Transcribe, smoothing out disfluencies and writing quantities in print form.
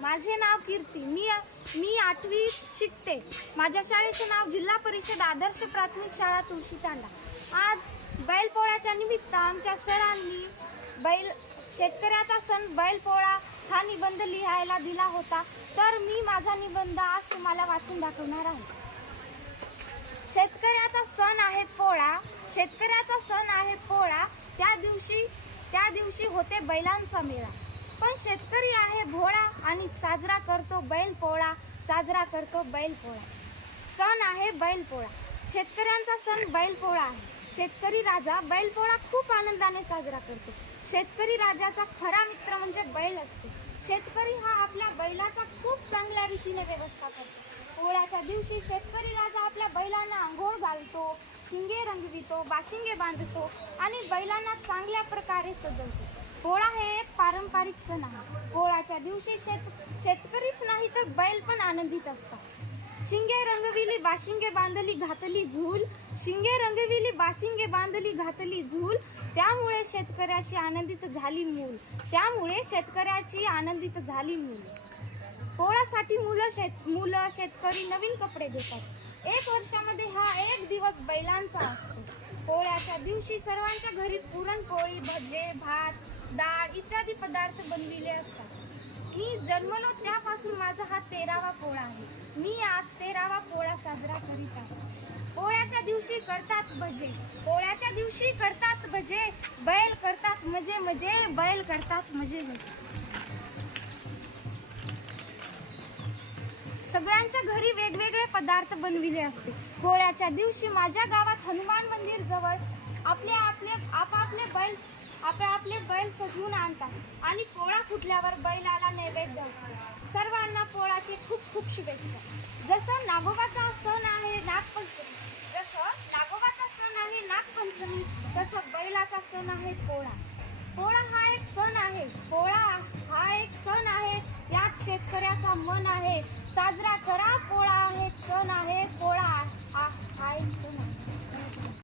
माझे नाव कीर्ती. मी 8वी शिकते. माझ्या शाळेचे नाव जिल्हा परिषद आदर्श प्राथमिक शाळा तुळशीतांडा. आज बैलपोळ्याच्या निमित्त आमच्या सरांनी शेतकऱ्याचा सण बैलपोळा हा निबंध लिहायला दिला होता. तर मी माझा निबंध आज तुम्हाला वाचून दाखवणार आहे. शेतकऱ्याचा सण आहे पोळा, शेतकऱ्याचा सण आहे पोळा. त्या दिवशी होते बैलांचा मेळा. पण शेतकरी आहे भोळा आणि साजरा करतो बैलपोळा, साजरा करतो बैलपोळा. सण आहे बैलपोळा. शेतकऱ्यांचा सण बैलपोळा आहे. शेतकरी राजा बैलपोळा खूप आनंदाने साजरा करतो. शेतकरी राजाचा खरा मित्र म्हणजे बैल असतो. शेतकरी हा आपल्या बैलाचा खूप चांगल्या रीतीने व्यवस्था करतो. पोळ्याच्या दिवशी शेतकरी राजा आपल्या बैलांना आंघोळ घालतो, शिंगे रंगवितो, बाशिंगे बांधतो आणि बैलांना चांगल्या प्रकारे सजवतो. पोळा हे एक पारंपरिक सण आहे. पोळ्याच्या दिवशी शेतकरीच नाही तर बैल पण आनंदित असतात. शिंगे रंगविली बाशिंगे बांधली घातली झूल, शिंगे रंगविली बाशिंगे बांधली घातली झूल. त्यामुळे शेतकऱ्याची आनंदित झाली मूल, त्यामुळे शेतकऱ्याची आनंदित झाली मूल. पोळ्यासाठी मुलं शेतकरी नवीन कपडे घेतात. एक वर्षामध्ये हा एक दिवस बैलांचा असतो. पोळ्याच्या दिवशी सर्वांच्या घरी पुरणपोळी, भजे, भात, डाळ इत्यादी पदार्थ बनविले असतात. मी जन्मलो त्यापासून माझा हा 13वा पोळा आहे. मी आज 13वा पोळा साजरा करीत आहे. पोळ्याच्या दिवशी करतात भजे, पोळ्याच्या दिवशी करतात भजे, बैल करतात मजे मजे, बैल करतात मजे मजे. सगळ्यांच्या घरी वेगवेगळे पदार्थ बनविले असते. पोळ्याच्या दिवशी माझ्या गावात हनुमान मंदिर जवळ आपापले बैल सजवून आणतात आणि पोळा फुटल्यावर बैलाला नैवेद्य असतो. सर्वांना पोळाची खूप खूप शुभेच्छा. जसं नागोबाचा सण आहे नागपंचमी, तसं बैलाचा सण आहे पोळा. पोळा हा एक सण आहे. पोळा हा एक सण आहे. यात शेतकऱ्याचा मन आहे. साजरा करा पोळा, आहे सण आहे पोळा, हा एक सण आहे.